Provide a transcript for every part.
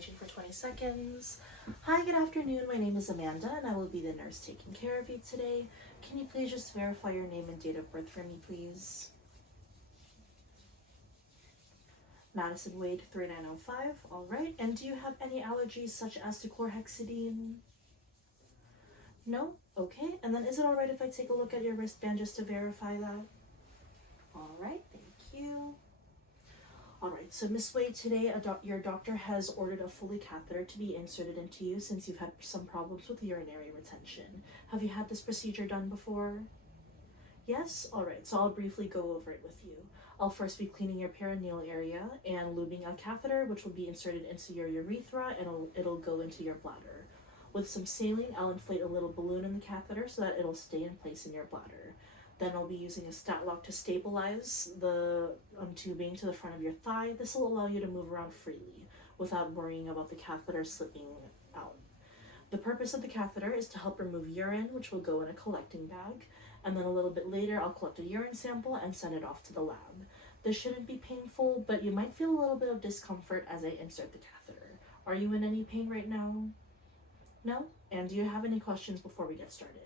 hygiene for 20 seconds. Hi, good afternoon. My name is Amanda and I will be the nurse taking care of you today. Can you please just verify your name and date of birth for me, please? Madison Wade 3905. All right. And do you have any allergies such as to chlorhexidine? No? Okay. And then is it all right if I take a look at your wristband just to verify that? All right. Thank you. All right, so Miss Wade, today your doctor has ordered a Foley catheter to be inserted into you since you've had some problems with urinary retention. Have you had this procedure done before? Yes? All right, so I'll briefly go over it with you. I'll first be cleaning your perineal area and lubing a catheter, which will be inserted into your urethra, and it'll go into your bladder. With some saline, I'll inflate a little balloon in the catheter so that it'll stay in place in your bladder. Then I'll be using a stat lock to stabilize the tubing to the front of your thigh. This will allow you to move around freely without worrying about the catheter slipping out. The purpose of the catheter is to help remove urine, which will go in a collecting bag. And then a little bit later, I'll collect a urine sample and send it off to the lab. This shouldn't be painful, but you might feel a little bit of discomfort as I insert the catheter. Are you in any pain right now? No? And do you have any questions before we get started?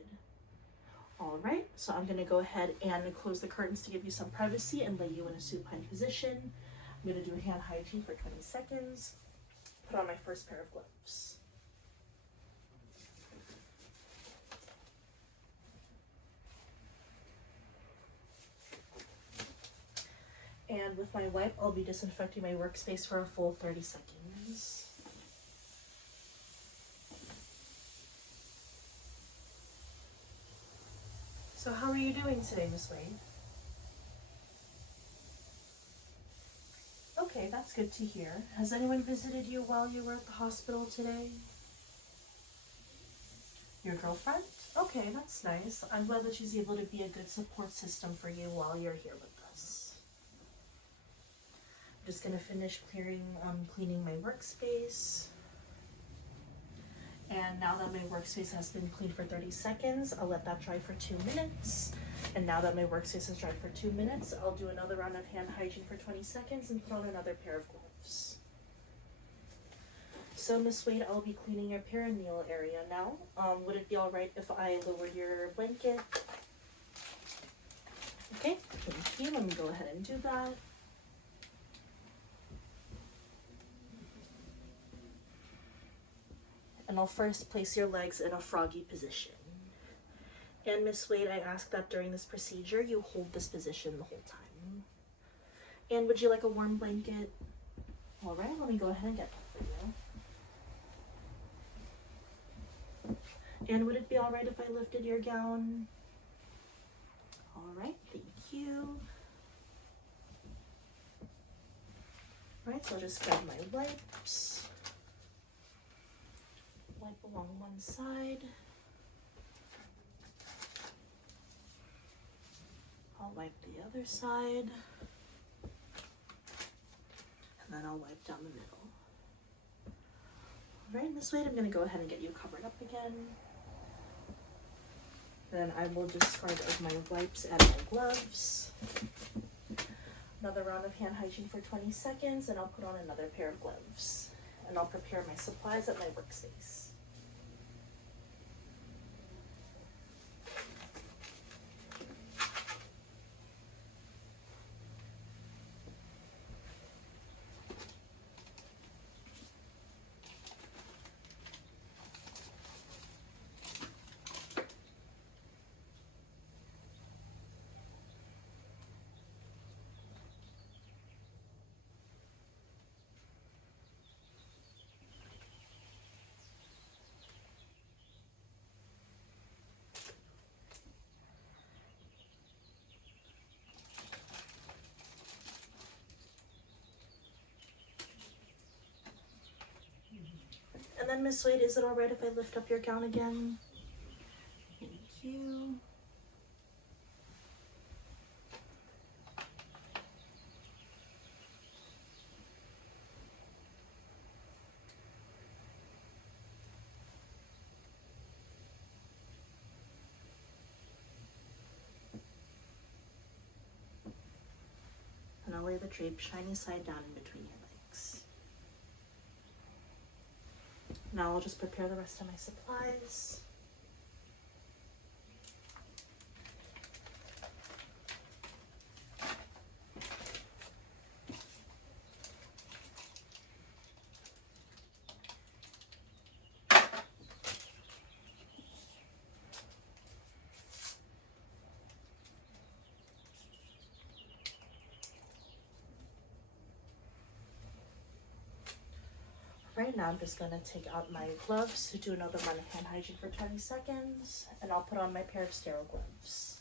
All right, so I'm gonna go ahead and close the curtains to give you some privacy and lay you in a supine position. I'm gonna do a hand hygiene for 20 seconds. Put on my first pair of gloves. And with my wipe, I'll be disinfecting my workspace for a full 30 seconds. So how are you doing today, Miss Wade? Okay, that's good to hear. Has anyone visited you while you were at the hospital today? Your girlfriend? Okay, that's nice. I'm glad that she's able to be a good support system for you while you're here with us. I'm just gonna finish cleaning my workspace. And now that my workspace has been cleaned for 30 seconds, I'll let that dry for 2 minutes. And now that my workspace has dried for 2 minutes, I'll do another round of hand hygiene for 20 seconds and put on another pair of gloves. So Miss Wade, I'll be cleaning your perineal area now. Would it be all right if I lowered your blanket? Okay, thank you. Let me go ahead and do that. And I'll first place your legs in a froggy position. And Miss Wade, I ask that during this procedure, you hold this position the whole time. And would you like a warm blanket? All right, let me go ahead and get that for you. And would it be all right if I lifted your gown? All right, thank you. All right, so I'll just grab my wipes. Wipe along one side. I'll wipe the other side. And then I'll wipe down the middle. All right, Miss Wade, I'm going to go ahead and get you covered up again. Then I will discard of my wipes and my gloves. Another round of hand hygiene for 20 seconds, and I'll put on another pair of gloves. And I'll prepare my supplies at my workspace. And then Miss Wade, is it all right if I lift up your gown again? Thank you. And I'll lay the drape shiny side down in between your legs. Now I'll just prepare the rest of my supplies. Right now I'm just going to take out my gloves to do another round of hand hygiene for 20 seconds, and I'll put on my pair of sterile gloves.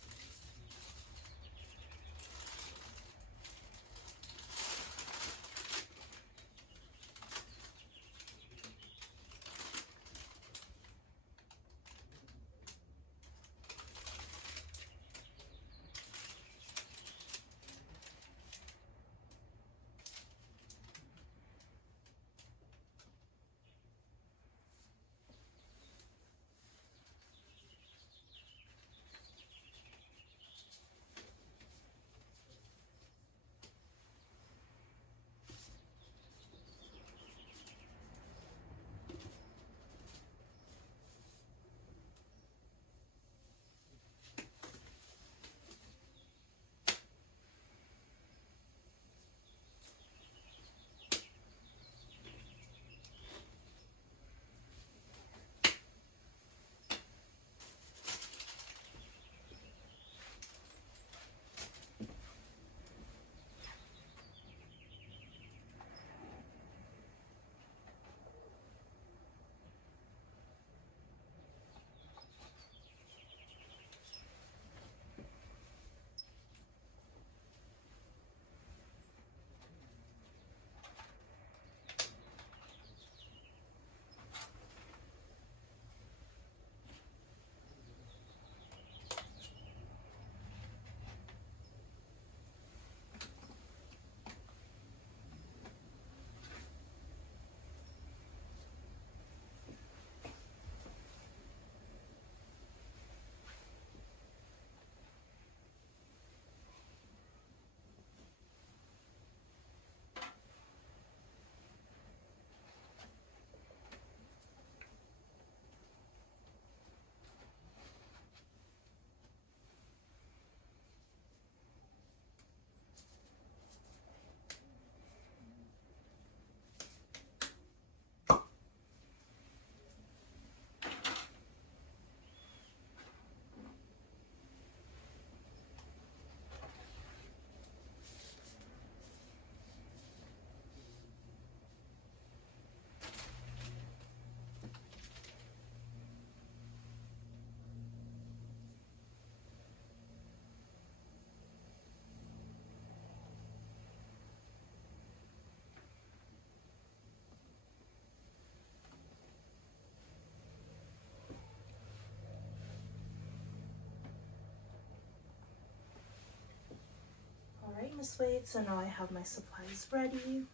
Alright, Miss Wade, so now I have my supplies ready.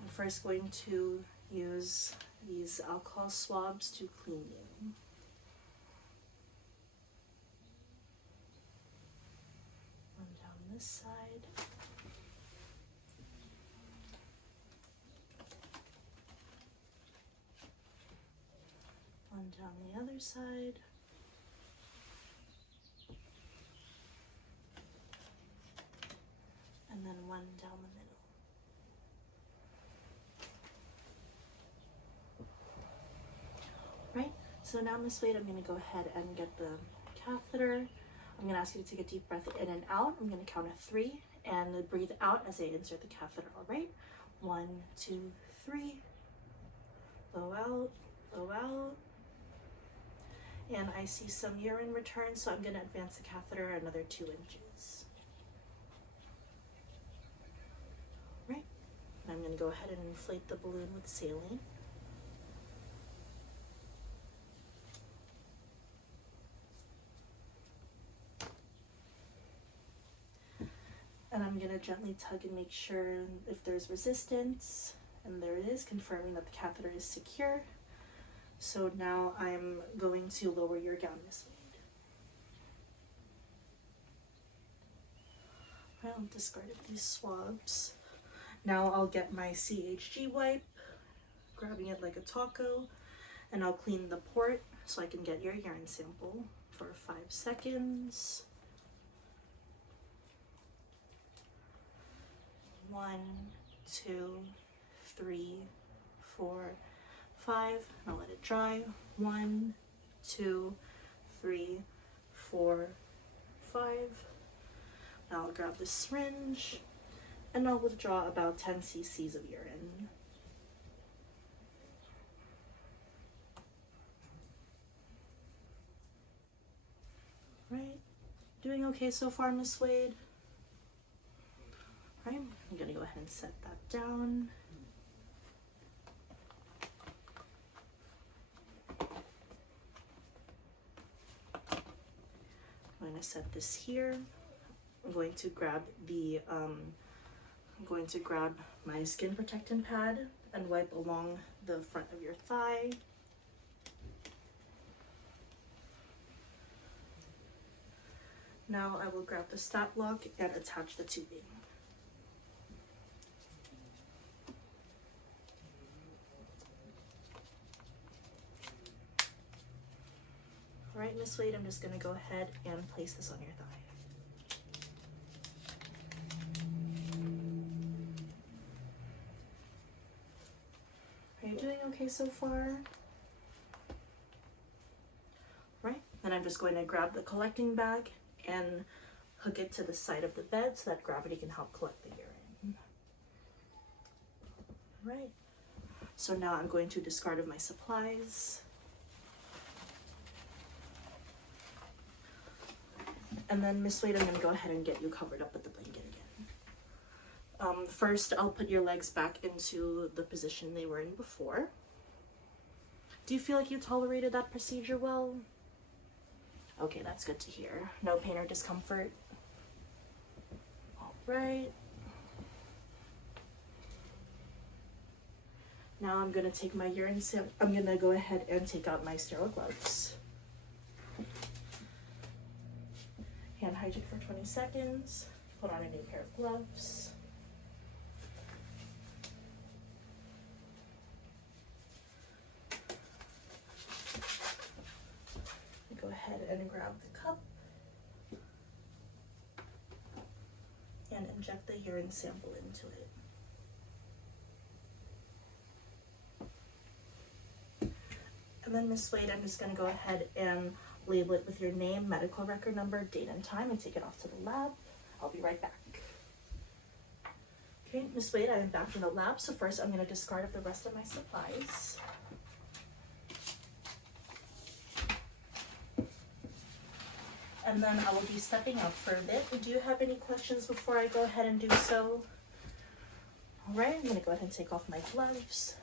I'm first going to use these alcohol swabs to clean you. One down this side. One down the other side. And then one down the middle. Right, so now Miss Wade, I'm going to go ahead and get the catheter. I'm going to ask you to take a deep breath in and out. I'm going to count to 3 and breathe out as I insert the catheter, all right? 1, 2, 3. Blow out, blow out. And I see some urine return, so I'm going to advance the catheter another 2 inches. Right, and I'm going to go ahead and inflate the balloon with saline. And I'm going to gently tug and make sure if there's resistance, and there it is, confirming that the catheter is secure. So now I'm going to lower your gown, Miss Wade. I'll discard these swabs. Now I'll get my CHG wipe, grabbing it like a taco, and I'll clean the port so I can get your urine sample for 5 seconds. 1, 2, 3, 4, 5. I'll let it dry. 1, 2, 3, 4, 5. Now I'll grab the syringe and I'll withdraw about 10 cc's of urine. Right, doing okay so far, Miss Wade? Right, I'm gonna go ahead and set that down. I'm going to set this here. I'm going to grab the my skin protectant pad and wipe along the front of your thigh. Now I will grab the stat lock and attach the tubing. All right, Miss Wade, I'm just gonna go ahead and place this on your thigh. Are you doing okay so far? Right, then I'm just going to grab the collecting bag and hook it to the side of the bed so that gravity can help collect the urine. Right, so now I'm going to discard of my supplies. And then, Miss Wade, I'm going to go ahead and get you covered up with the blanket again. First, I'll put your legs back into the position they were in before. Do you feel like you tolerated that procedure well? Okay, that's good to hear. No pain or discomfort? All right. Now I'm going to take my urine sample. I'm going to go ahead and take out my sterile gloves. Hand hygiene for 20 seconds. Put on a new pair of gloves. Go ahead and grab the cup and inject the urine sample into it. And then, Miss Wade, I'm just going to go ahead and label it with your name, medical record number, date and time, and take it off to the lab. I'll be right back. Okay, Miss Wade, I am back in the lab, so first I'm going to discard of the rest of my supplies. And then I will be stepping out for a bit. Do you have any questions before I go ahead and do so? All right, I'm going to go ahead and take off my gloves.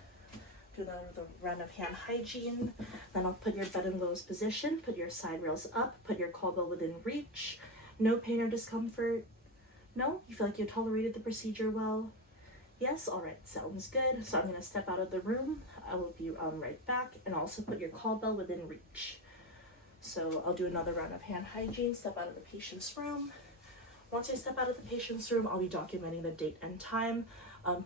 Do the round of hand hygiene. Then I'll put your bed in lowest position, put your side rails up, put your call bell within reach. No pain or discomfort? No? You feel like you tolerated the procedure well? Yes? All right, sounds good. So I'm going to step out of the room. I will be right back, and also put your call bell within reach. So I'll do another round of hand hygiene, step out of the patient's room. Once I step out of the patient's room, I'll be documenting the date and time.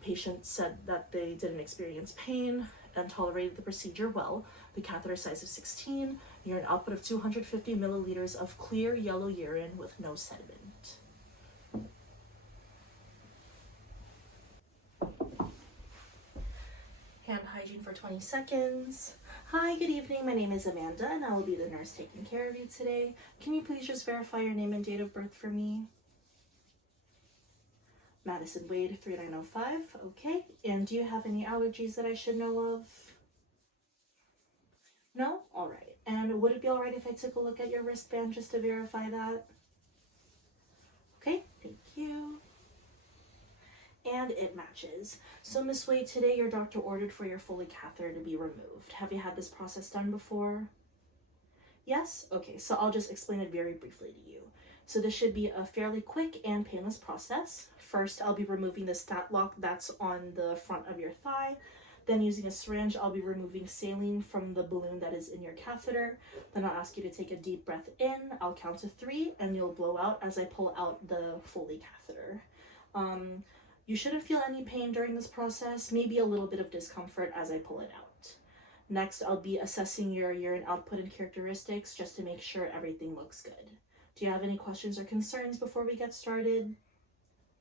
Patient said that they didn't experience pain and tolerated the procedure well. The catheter size of 16, urine output of 250 milliliters of clear yellow urine with no sediment. Hand hygiene for 20 seconds. Hi, good evening. My name is Amanda, and I will be the nurse taking care of you today. Can you please just verify your name and date of birth for me? Madison Wade, 3905. Okay. And do you have any allergies that I should know of? No? All right. And would it be all right if I took a look at your wristband just to verify that? Okay. Thank you. And it matches. So, Miss Wade, today your doctor ordered for your Foley catheter to be removed. Have you had this process done before? Yes? Okay, so I'll just explain it very briefly to you. So this should be a fairly quick and painless process. First, I'll be removing the stat lock that's on the front of your thigh. Then using a syringe, I'll be removing saline from the balloon that is in your catheter. Then I'll ask you to take a deep breath in. I'll count to 3 and you'll blow out as I pull out the Foley catheter. You shouldn't feel any pain during this process, maybe a little bit of discomfort as I pull it out. Next, I'll be assessing your urine output and characteristics just to make sure everything looks good. Do you have any questions or concerns before we get started?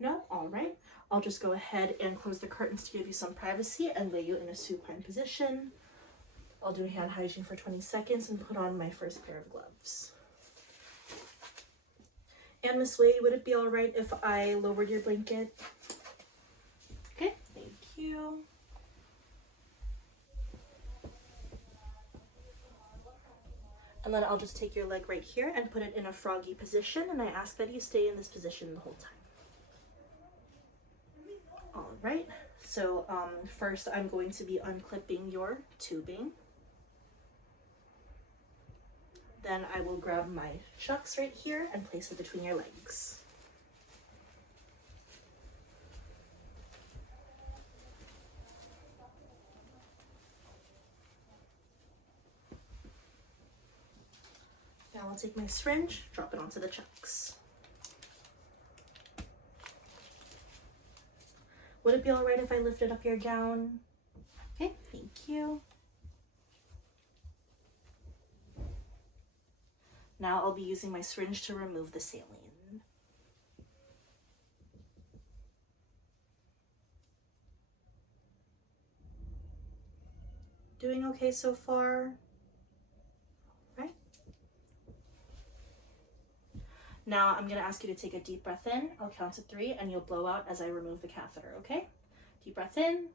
No? All right. I'll just go ahead and close the curtains to give you some privacy and lay you in a supine position. I'll do hand hygiene for 20 seconds and put on my first pair of gloves. And Miss Wade, would it be all right if I lowered your blanket? Okay, thank you. And then I'll just take your leg right here and put it in a froggy position, and I ask that you stay in this position the whole time. All right, so first I'm going to be unclipping your tubing. Then I will grab my chucks right here and place it between your legs. Now I'll take my syringe, drop it onto the chucks. Would it be all right if I lifted up your gown? Okay, thank you. Now I'll be using my syringe to remove the saline. Doing okay so far? Right. Now I'm gonna ask you to take a deep breath in. I'll count to 3 and you'll blow out as I remove the catheter, okay? Deep breath in.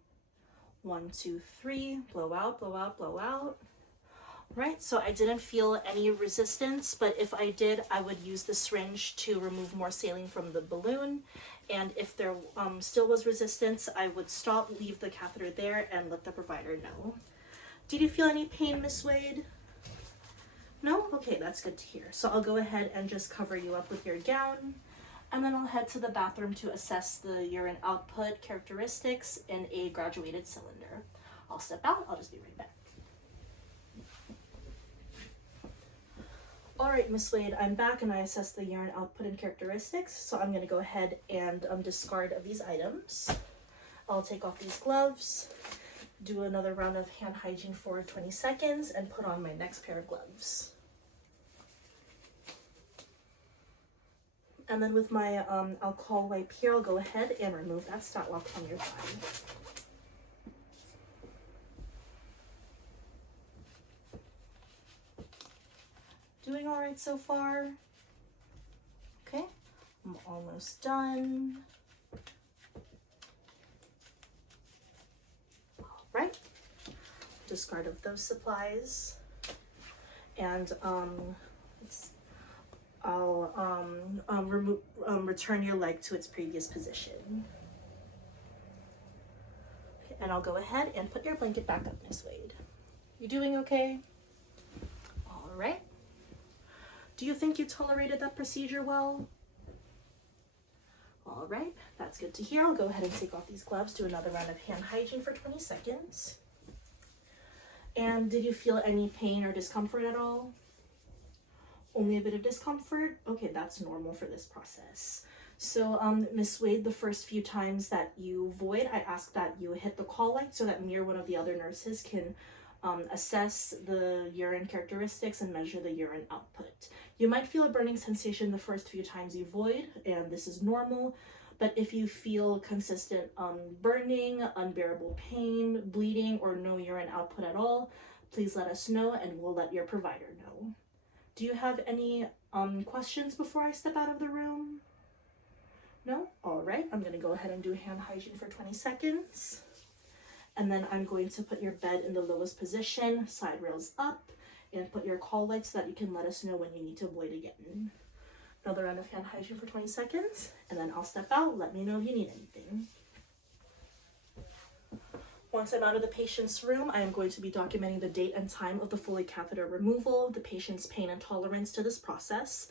1, 2, 3. Blow out, blow out, blow out. Right, so I didn't feel any resistance, but if I did, I would use the syringe to remove more saline from the balloon. And if there still was resistance, I would stop, leave the catheter there, and let the provider know. Did you feel any pain, Miss Wade? No? Okay, that's good to hear. So I'll go ahead and just cover you up with your gown, and then I'll head to the bathroom to assess the urine output characteristics in a graduated cylinder. I'll step out, I'll just be right back. All right, Miss Wade, I'm back and I assessed the urine output and characteristics. So I'm gonna go ahead and discard of these items. I'll take off these gloves, do another round of hand hygiene for 20 seconds, and put on my next pair of gloves. And then with my alcohol wipe here, I'll go ahead and remove that stat lock from your thigh. Doing all right so far? Okay, I'm almost done. All right, discard of those supplies. And I'll return your leg to its previous position. Okay, and I'll go ahead and put your blanket back up, Miss Wade. You doing okay? All right. Do you think you tolerated that procedure well? All right, that's good to hear. I'll go ahead and take off these gloves, do another round of hand hygiene for 20 seconds. And did you feel any pain or discomfort at all? Only a bit of discomfort? Okay, that's normal for this process. So Miss Wade, the first few times that you void, I ask that you hit the call light so that me or one of the other nurses can assess the urine characteristics and measure the urine output. You might feel a burning sensation the first few times you void, and this is normal, but if you feel consistent burning, unbearable pain, bleeding, or no urine output at all, please let us know and we'll let your provider know. Do you have any questions before I step out of the room? No? All right, I'm gonna go ahead and do hand hygiene for 20 seconds. And then I'm going to put your bed in the lowest position, side rails up, and put your call light so that you can let us know when you need to void again. Another round of hand hygiene for 20 seconds, and then I'll step out. Let me know if you need anything. Once I'm out of the patient's room, I am going to be documenting the date and time of the Foley catheter removal, the patient's pain and tolerance to this process,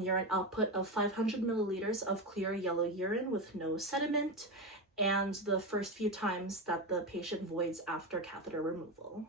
urine output of 500 milliliters of clear yellow urine with no sediment, and the first few times that the patient voids after catheter removal.